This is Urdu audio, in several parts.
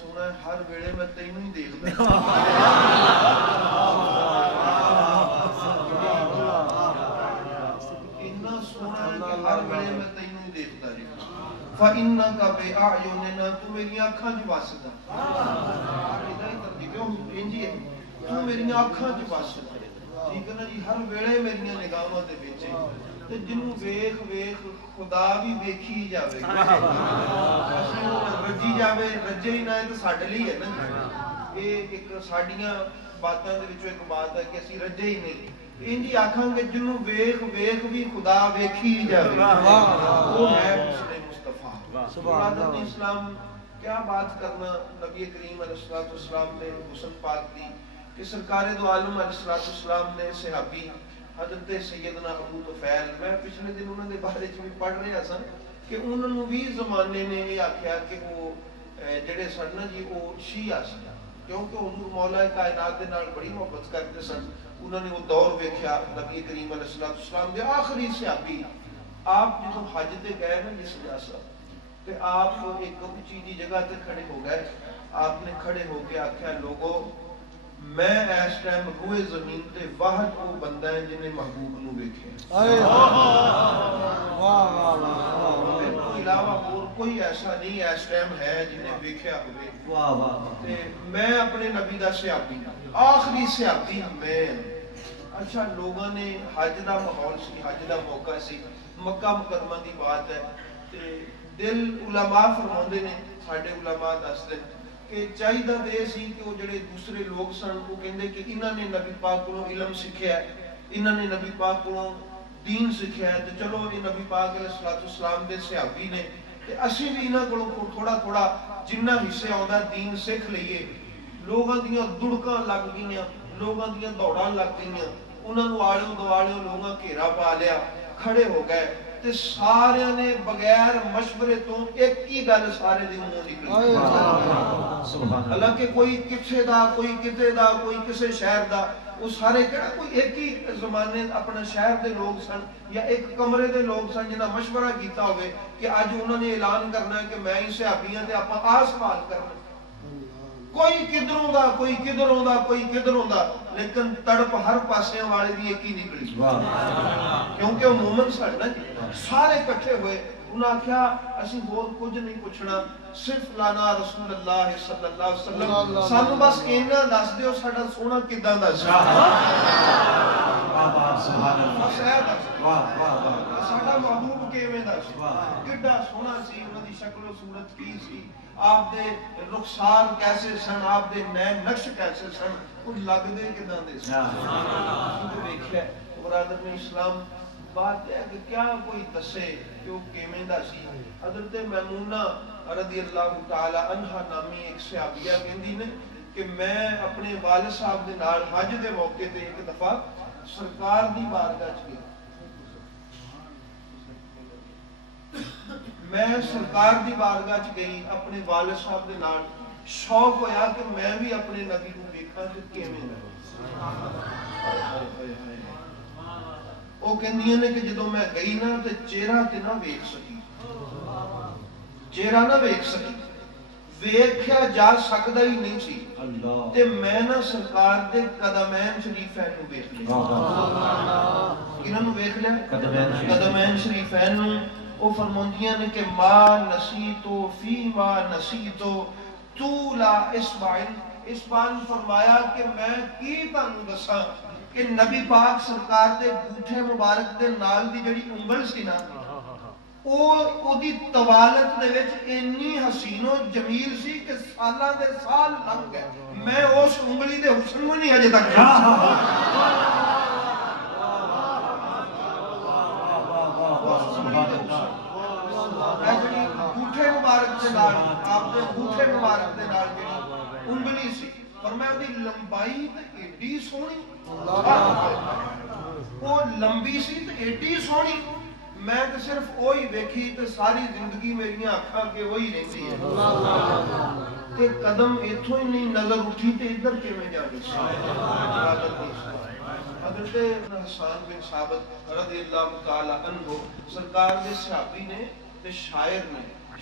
سونا ہے ہر ویلے میں تینوں ہی دیکھتا اتنا سونا ہے کہ ہر ویلے میں تینوں ہی دیکھتا رہی فَإِنَّكَ بِأَعْيُنِنَا تو میری آنکھاں جو واسطہ تو میری آنکھاں جو واسطہ ٹھیک ہے نا جی ہر ویلے میری نگاہوں تے بیچے تے جنوں ویکھ ویکھ خدا بھی ویکھی جاوے رجی جاوے رجے ہی نہ ہے تو ساڈے لیے ہے نا یہ ایک ساڈیاں باتاں دے وچوں ایک بات ہے کہ اسی رجے ہی نہیں انجی آکھاں گے جنوں ویکھ ویکھ بھی خدا ویکھی جاوے وہ ہے حسن مصطفیٰ سبحان اللہ اسلام کیا بات کرنا نبی کریم علیہ السلام نے حسن پاک دی کہ سرکار دو عالم علیہ السلام نے صحابی حضرت سیدنا ابو طفیل میں پچھلے دن انہوں نے بارے بھی پڑھ رہے سن کہ انہوں نے بھی زمانے نے یہ آکھیا کہ وہ جڑے سن نا جی وہ شیعہ سن کیونکہ حضور مولا کائنات دے نال بڑی محبت کرتے سن انہوں نے وہ دور ویکھیا نبی کریم علیہ السلام دے آخری صحابی آپ جدوں حج تے گئے نا جس جیسا کہ آپ ایک اونچی جی جگہ تے کھڑے ہو گئے آپ نے کھڑے ہو کے آکھیا لوگوں میں اس ٹائم روئے زمین تے واحد وہ بندہ ہے جنہیں محبوب نو ویکھے میرے کو علاوہ اور کوئی ایسا نہیں اس ٹائم ہے جنہیں ویکھیا ہوئے تے میں اپنے نبی دا صحابی آخری صحابی میں اچھا لوگوں نے حج دا ماحول سی حج دا موقع سی مکہ مکرمہ دی بات ہے تے دل علماء فرماندے نے ساڈے علماء دسدے کہ چاہیدہ دے سی کہ وہ جڑے دوسرے لوگ سن وہ کہندے کہ انہاں نے نبی پاک کو علم سکھیا ہے انہاں نے نبی پاک کو دین سکھیا ہے تو چلو یہ نبی پاک علیہ السلام دے صحابی نے تے اسی بھی انہاں کو تھوڑا تھوڑا جنہ حصے آوندا دین سکھ لئیے لوگاں دیاں دڑکاں لگ گئیاں لوگاں دیاں دوڑاں لگ گئیاں انہاں نوں آڑیوں دواڑیوں لوگاں گھیرا پا لیا کھڑے ہو گئے تے سارے نے بغیر مشورے تو ایک ہی گل سارے دے منہ نکلی حالانکہ کوئی کتھے دا کوئی کتے دا کوئی کسے شہر دا وہ سارے کہنا کوئی ایک ہی زمانے اپنا شہر دے لوگ سن یا ایک کمرے دے لوگ سن جنہاں مشورہ کیتا ہوئے کہ آج انہوں نے اعلان کرنا ہے کہ میں ہی صحابیاں تے اپنا آس پال کرنا کوئی کدھروں دا کوئی کدھروں دا کوئی کدھروں دا لیکن تڑپ ہر پاسے والے دی ایک ہی نکلی کیونکہ وہ مومن سن نا سارے کٹھے ہوئے انہاں کیا اسی بہت کچھ نہیں پوچھنا صرف لانا رسول اللہ صلی اللہ علیہ وسلم سانو بس اینا دس دیو ساڈا سونا کداں دا سی ساڈا محبوب کیویں دا سی کڈا سونا سی انہاں دی شکل و صورت کی سی آپ دے رخسار کیسے سن آپ دے نئے نقش کیسے سن وہ لگ دے کداں دے سی دیکھیا برادر میں اسلام بات ہے کہ کیا کوئی دسے کہ وہ کیویں دا سی حضرت میمونہ رضی اللہ تعالی عنہا نامی ایک صحابیہ کہندی نے کہ میں اپنے والد صاحب دے نال حج دے موقع تے ایک دفعہ سرکار دی بارگاہ چ گیا میں سرکار دی بارگاہ چ گئی اپنے والد صاحب دے نال شوق ہویا کہ میں بھی اپنے نبی کو دیکھاں کہ کیویں دا وہ کہندیاں نے کہ جدوں میں گئی نا تے چہرہ تے نہ ویکھ سکی چہرہ نہ ویکھ سکی ویکھیا جا سکدا ہی نہیں سی تے میں نہ سرکار دے قدمین شریفین نو ویکھ لیا انہاں نو ویکھ لیا قدمین شریفین نو وہ فرماندیاں نے کہ ما نسیتو فی ما نسیتو طولا اسبان فرمایا کہ میں کی تانوں دساں کہ نبی پاک سرکار دے بوٹھے مبارک دے نال دی جڑی انگل سی نا او دی طوالت دے وچ اتنی حسین و جمیل سی کہ سالاں دے سال لگ گئے میں اس انگلی دے حسن کو نہیں اجے تک بوٹھے مبارک دے نال آپ دے بوٹھے مبارک دے نال جڑی انگلی سی فرمایا دی لمبائی تے ایڈی سونی وہ لمبی سی تے ایڈی سونی میں تے صرف وہی ویکھی تے ساری زندگی میری آنکھاں کے وہی رہندی ہے تے قدم ایتھوں ہی نہیں نظر اٹھی تے ادھر کیویں جانی سی حضرت حسان بن ثابت رضی اللہ تعالی عنہ سرکار دے صحابی نے تے شاعر نے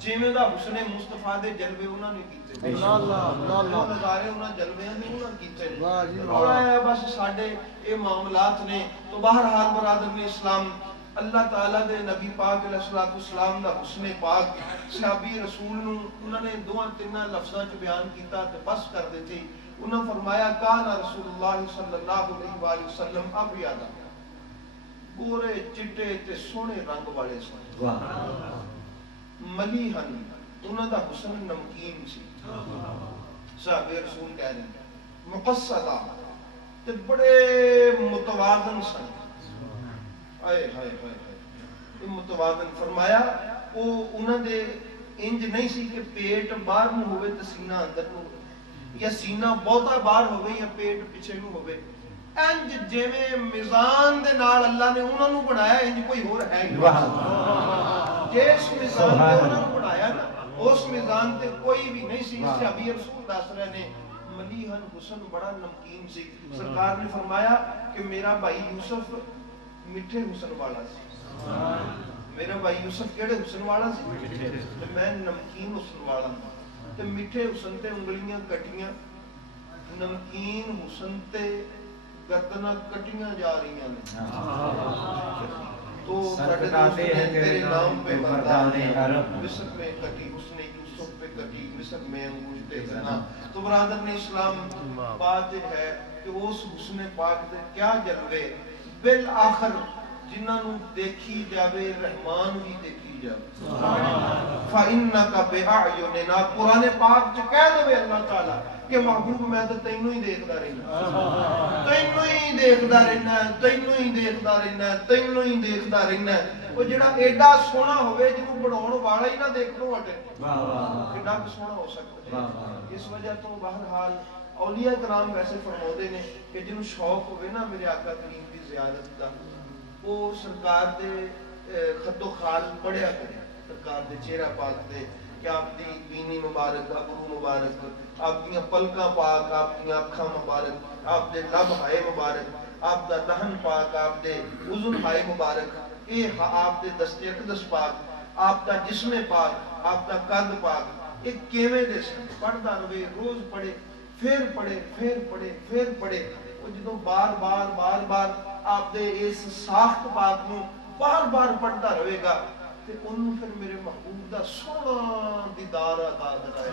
ਜਿਵੇਂ ਦਾ ਹੁਸਨੇ ਮੁਸਤਫਾ ਦੇ ਜਲਵੇ ਉਹਨਾਂ ਨੇ ਕੀਤੇ, ਉਹ ਨਜ਼ਾਰੇ ਉਹਨਾਂ ਜਲਵਿਆਂ ਨੇ ਉਹਨਾਂ ਕੀਤੇ ਨੇ। ਔਰ ਬਸ ਸਾਡੇ ਇਹ ਮਾਮਲਾਤ ਨੇ। تو بہرحال برادرین اسلام، اللہ تعالیٰ دے نبی پاک علیہ السلام دا حسن پاک صحابی رسول نو انہوں نے دو تین لفظاں چ بیان کیتا تے بس کر دیتے۔ انہوں نے فرمایا کان رسول اللہ صلی اللہ علیہ وآلہ وسلم ابیض، گورے چٹے تے سونے رنگ والے سن، ملیحن، انہوں دا حسن نمکین سی، صحابی رسول کہہ رہے ہیں، مقصدہ تے بڑے متوازن سن، آئے ہائے ہائے ہائے متوازن فرمایا۔ وہ انہوں دے انج نہیں سی کہ پیٹ باہر نو ہوئے تے سینہ اندر نو ہوئے، یا سینہ بہتا باہر ہوئے یا پیٹ پیچھے نو ہوئے، انج جویں میزان دے نال اللہ نے انہوں نے بنایا انج کوئی ہور ہے ہی جس میزان تے انہوں نے بنایا نا اس میزان تے کوئی بھی نہیں سی۔ صحابی رسول دس رہے نے ملیحن حسن بڑا نمکین سی۔ سرکار نے فرمایا کہ میرا بھائی یوسف میٹھے حسن والا سی، میرا بھائی یوسف کیڑے حسن والا سی، میں نمکین حسن والا ہوں۔ تے میٹھے حسن تے انگلیاں کٹیاں، نمکین حسن تے گردناں کٹیاں جا رہی ہیں۔ تو ساڈے دوست نے تیرے نام پہ مردان مصر میں کٹی، حسن یوسف پہ کٹی، مصر میں انگوشتے زنا۔ تو برادرین اسلام بات ہے کہ اس حسن پاک دے کیا جلوے بالآخر جنہاں نو دیکھی جاوے رحمان بھی دیکھی جاوے۔ فَإِنَّكَ بِأَعْيُنِنَا، قرآن پاک جو کہہ دے اللہ تعالیٰ کہ محبوب میں تو تینوں ہی دیکھتا رہنا، تینوں ہی دیکھتا رہنا ہے، تینوں ہی دیکھتا رہنا ہے، تینوں ہی دیکھتا رہنا ہے۔ وہ جڑا ایڈا سونا ہوئے جنہوں بڑھاؤں والا ہی نہ دیکھنوں ہٹے، ایڈا سونا ہو سکتا ہے۔ اس وجہ تو بہرحال اولیاء کرام ویسے فرمودے نے کہ جنہوں شوق ہوئے نا میرے آقا کریم کی زیارت دا، وہ سرکار دے خط و خال پڑھیا کرے، سرکار دے چہرہ پاک دے کہ آپ دی بینی مبارک، ابرو مبارک، آپ دیاں پلکاں پاک، آپ دیاں اکھاں مبارک، آپ دے لب ہائے مبارک، آپ دا دہن پاک، آپ دے اذن ہائے مبارک، آپ دے دست اقدس پاک، آپ دا جسم پاک، آپ دا قد پاک، ایک کیویں دے سن پڑھدا رہے، روز پڑھے، پھر پڑھے، پھر پڑھے، پھر پڑھے۔ وہ جدوں بار بار بار بار آپ دے اس ساخت پاک نو بار بار پڑھتا رہے گا تے انہوں پھر میرے محبوب دا سونا دیدار عطا کرائے۔